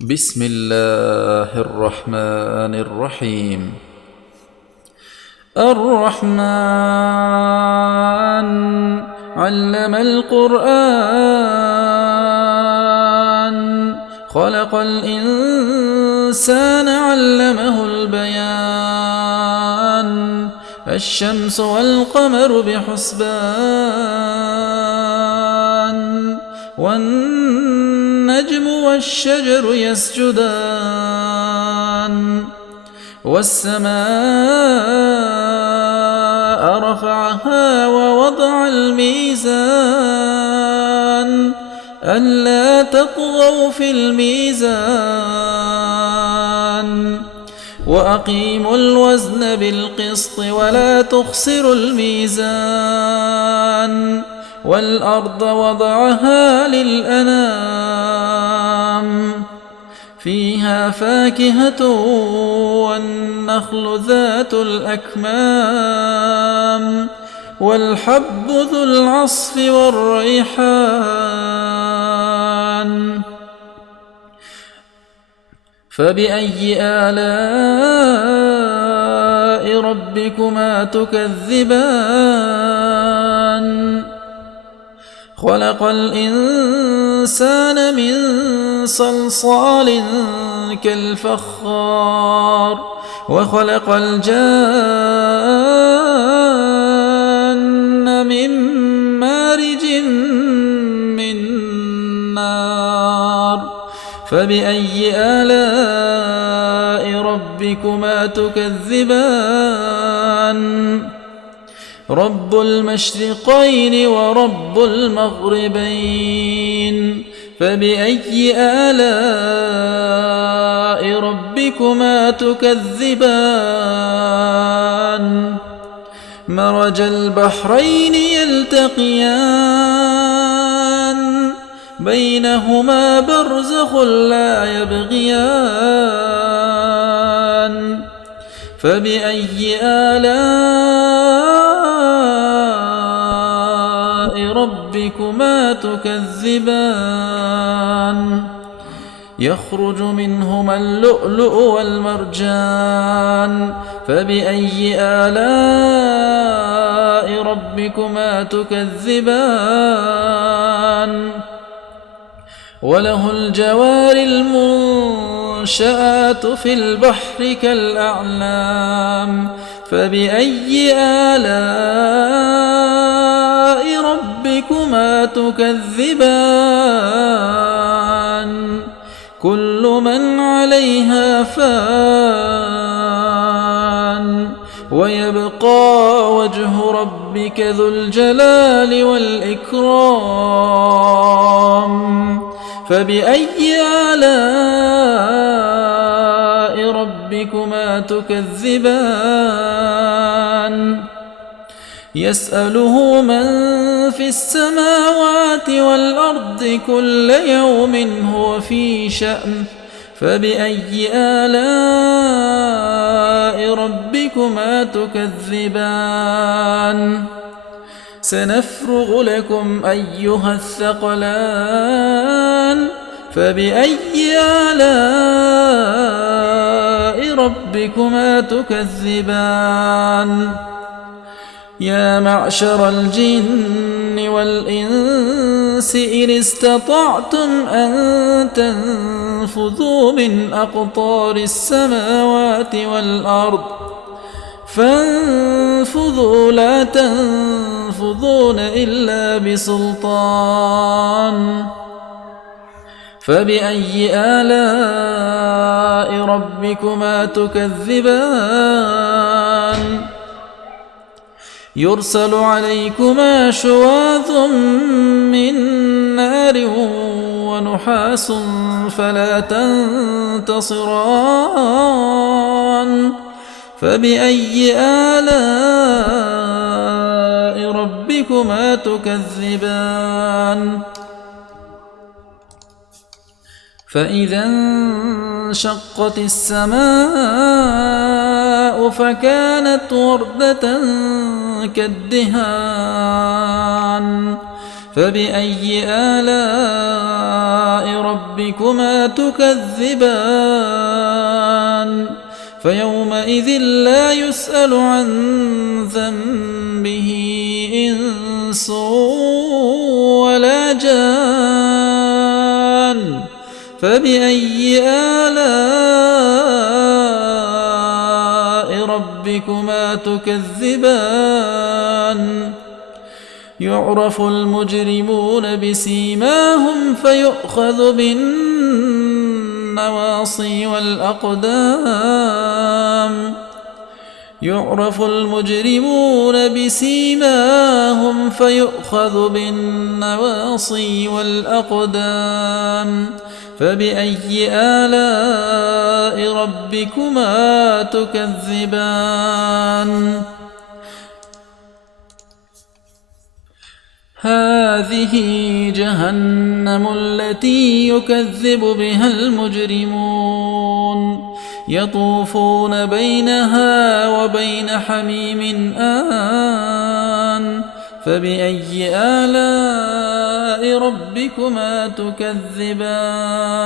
بسم الله الرحمن الرحيم. الرحمن علم القرآن خلق الإنسان علمه البيان الشمس والقمر بحسبان والنجم والشجر يسجدان والسماء رفعها ووضع الميزان ألا تطغوا في الميزان وأقيموا الوزن بالقسط ولا تخسروا الميزان والأرض وضعها للأنام فيها فاكهة والنخل ذات الأكمام والحب ذو العصف والريحان فبأي آلاء ربكما تكذبان خلق الإنسان من صلصال كالفخار وخلق الجان من مارج من نار فبأي آلاء ربكما تكذبان رب المشرقين ورب المغربين فبأي آلاء ربكما تكذبان مرج البحرين يلتقيان بينهما برزخ لا يبغيان فبأي آلاء ربكما تكذبان يخرج منهما اللؤلؤ والمرجان فبأي آلاء ربكما تكذبان وله الجوار المنشآت في البحر كالأعلام فبأي آلاء ربكما تكذبان كل من عليها فان ويبقى وجه ربك ذو الجلال والإكرام فبأي آلاء ربكما تكذبان يسأله من في السماوات والأرض كل يوم هو في شأن فبأي آلاء ربكما تكذبان سنفرغ لكم أيها الثقلان فبأي آلاء ربكما تكذبان يا معشر الجن والإنس إن استطعتم أن تنفذوا من أقطار السماوات والأرض فانفذوا لا تنفذون إلا بسلطان فبأي آلاء ربكما تكذبان يرسل عليكما شواظ من نار ونحاس فلا تنتصران فبأي آلاء ربكما تكذبان فإذا انشقت السماء فكانت وردة كالدهان فبأي آلاء ربكما تكذبان فيومئذ لا يسأل عن ذنبه إنس ولا جان فبأي آلاء ربكما تكذبان يعرف المجرمون بسيماهم فيؤخذ بالنواصي والأقدام يعرف المجرمون بسيماهم فيؤخذ بالنواصي والأقدام فبأي آلاء ربكما تكذبان هذه جهنم التي يكذب بها المجرمون يطوفون بينها وبين حميم آن فبأي آلاء ربكما تكذبان